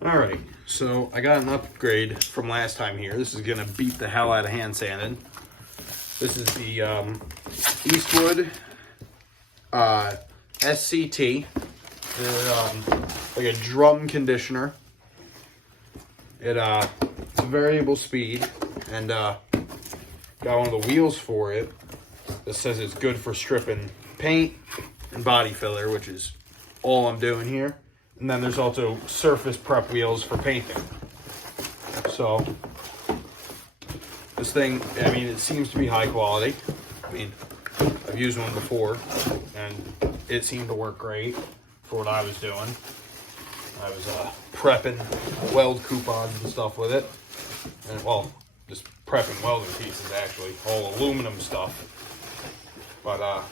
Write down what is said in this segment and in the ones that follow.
Alright, so I got an upgrade from last time here. This is going to beat the hell out of hand sanding. This is the Eastwood SCT. Like a drum conditioner. It's a variable speed, and got one of the wheels for it that says it's good for stripping paint and body filler, which is all I'm doing here. And then there's also surface prep wheels for painting. So this thing, I mean, it seems to be high quality. I mean, I've used one before and it seemed to work great for what I was doing. I was prepping weld coupons and stuff with it. And well, just prepping welding pieces actually, all aluminum stuff. But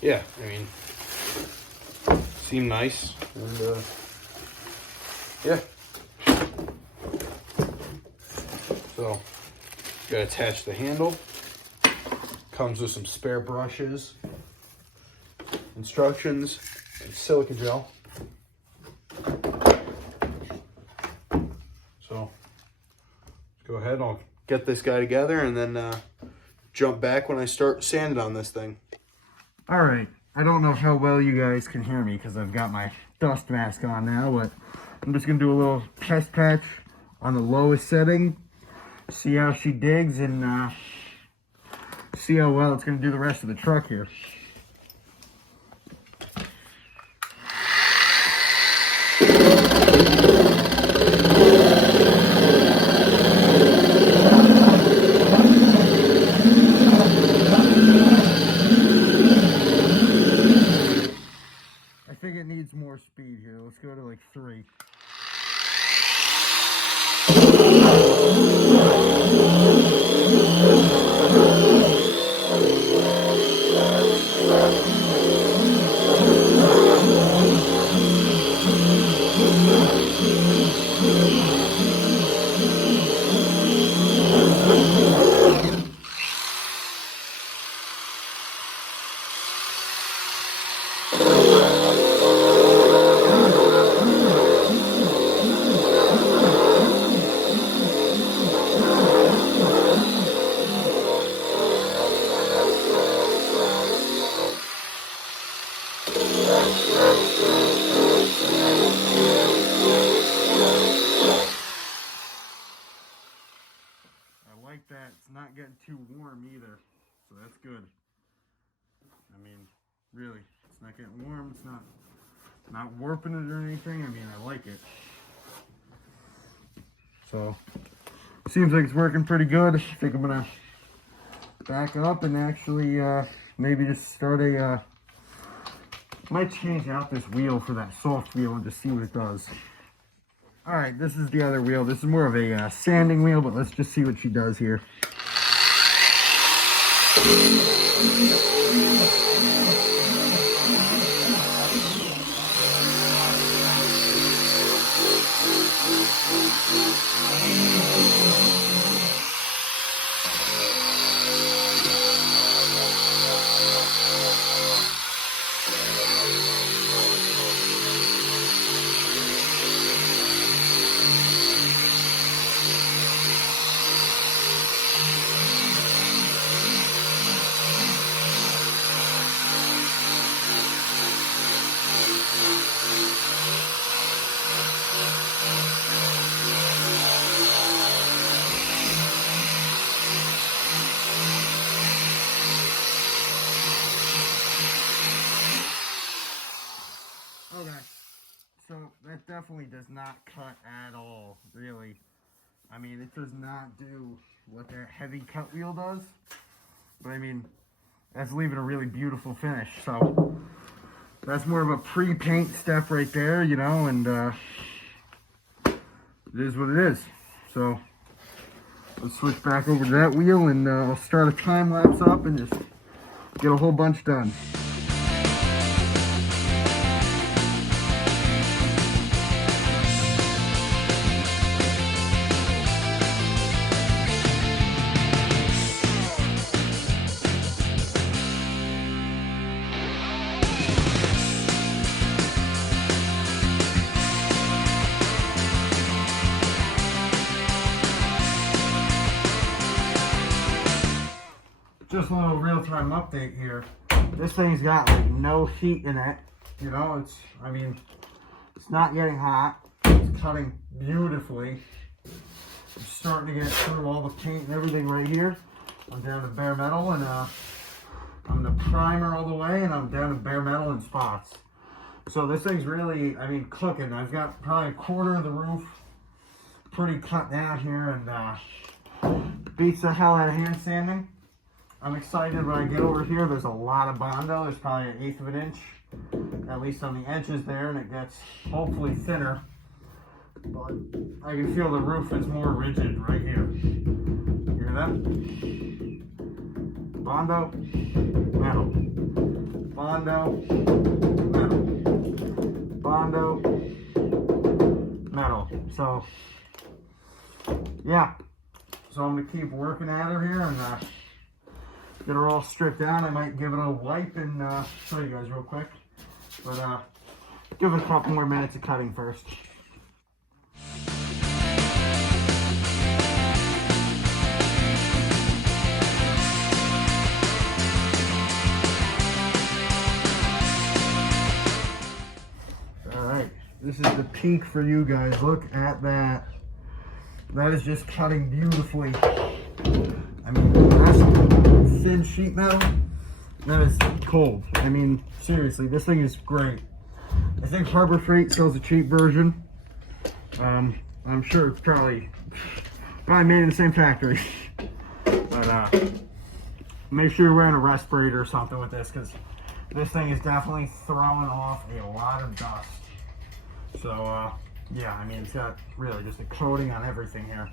yeah, I mean, seemed nice, and yeah. So, gotta attach the handle. Comes with some spare brushes, instructions, and silica gel. So, let's go ahead. I'll get this guy together and then jump back when I start sanding on this thing. All right. I don't know how well you guys can hear me because I've got my dust mask on now, but I'm just going to do a little test patch on the lowest setting, see how she digs, and see how well it's going to do the rest of the truck here. I think it needs more speed here. Let's go to like 3. Like that. It's not getting too warm either, so that's good. I mean, really, it's not getting warm. It's not warping it or anything. I mean, I like it. So seems like it's working pretty good. I think I'm gonna back up and actually maybe just start a might change out this wheel for that soft wheel and just see what it does. Alright, this is the other wheel. This is more of a sanding wheel, but let's just see what she does here. Okay, so that definitely does not cut at all, really. I mean, it does not do what that heavy cut wheel does, but I mean, that's leaving a really beautiful finish, so that's more of a pre-paint step right there, you know, and it is what it is. So let's switch back over to that wheel, and I'll start a time lapse up and just get a whole bunch done. just a little real-time update here. This thing's got like no heat in it. You know, I mean, it's not getting hot. It's cutting beautifully. I'm starting to get through all the paint and everything right here. I'm down to bare metal, and I'm the primer all the way, and I'm down to bare metal in spots. So this thing's really, I mean, cooking. I've got probably a quarter of the roof pretty cut down here, and beats the hell out of hand sanding. I'm excited when I get over here. There's a lot of bondo. There's probably 1/8 of an inch, at least on the edges there, and it gets hopefully thinner. But I can feel the roof is more rigid right here. You hear that? Bondo, metal. Bondo, metal. Bondo, metal. So, yeah. So I'm going to keep working at her here and get her all stripped down. I might give it a wipe and show you guys real quick. But give it a couple more minutes of cutting first. Alright, this is the peak for you guys. Look at that. That is just cutting beautifully. I mean, that's thin sheet metal. That is cold. I mean, seriously, this thing is great. I think Harbor Freight sells a cheap version. I'm sure it's probably made in the same factory. But make sure you're wearing a respirator or something with this, because this thing is definitely throwing off a lot of dust. So yeah, I mean, it's got really just a coating on everything here.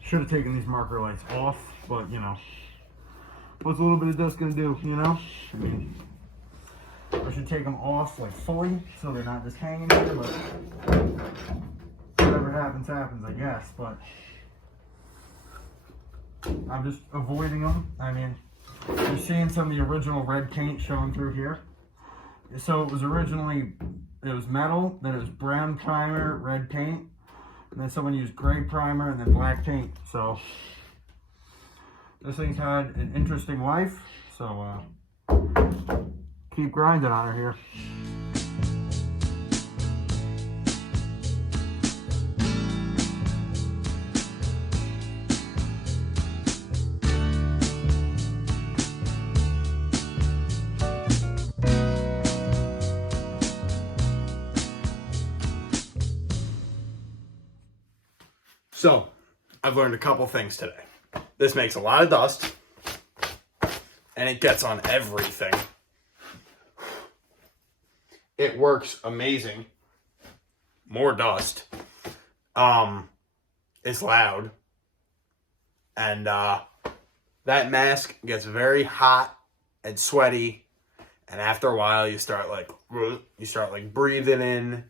Should have taken these marker lights off, but you know, what's a little bit of dust gonna do, you know? I mean, I should take them off like fully so they're not just hanging here, but whatever happens, happens, I guess. But I'm just avoiding them. I mean, you're seeing some of the original red paint showing through here. So it was originally, it was metal, then it was brown primer, red paint, and then someone used gray primer and then black paint. So this thing's had an interesting life. So keep grinding on her here. So, I've learned a couple things today. This makes a lot of dust, and it gets on everything. It works amazing. More dust. It's loud. And that mask gets very hot and sweaty, and after a while you start like breathing in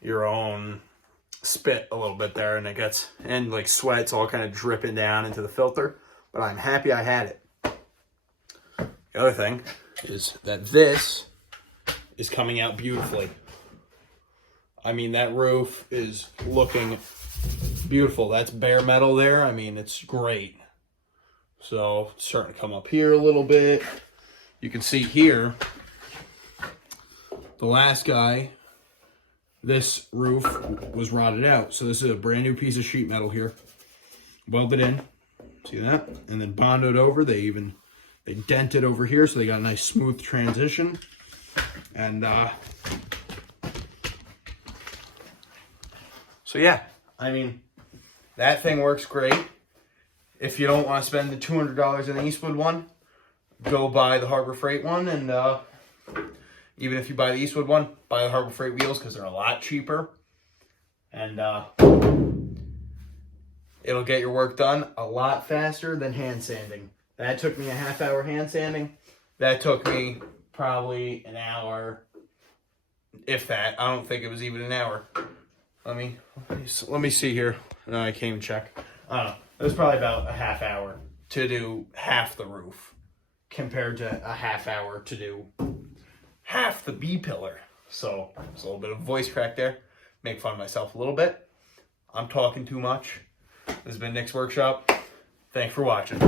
your own spit a little bit there, and it gets, and like sweat's all kind of dripping down into the filter. But I'm happy I had it. The other thing is that this is coming out beautifully. I mean, that roof is looking beautiful. That's bare metal there. I mean, it's great. So it's starting to come up here a little bit. You can see here, the last guy, this roof was rotted out. So this is a brand new piece of sheet metal here. Welded in. See that? And then bonded over. They dented over here, so they got a nice smooth transition. And so yeah, I mean, that thing works great. If you don't want to spend the $200 in the Eastwood one, go buy the Harbor Freight one. And even if you buy the Eastwood one, buy the Harbor Freight wheels, because they're a lot cheaper. And it'll get your work done a lot faster than hand sanding. That took me a half-hour hand sanding. That took me probably an hour, if that. I don't think it was even an hour. Let me see here. No, I can't even check. I don't know. It was probably about a half hour to do half the roof, compared to a half hour to do half the B-pillar. So there's a little bit of voice crack there. Make fun of myself a little bit. I'm talking too much. This has been Nick's Workshop. Thanks for watching.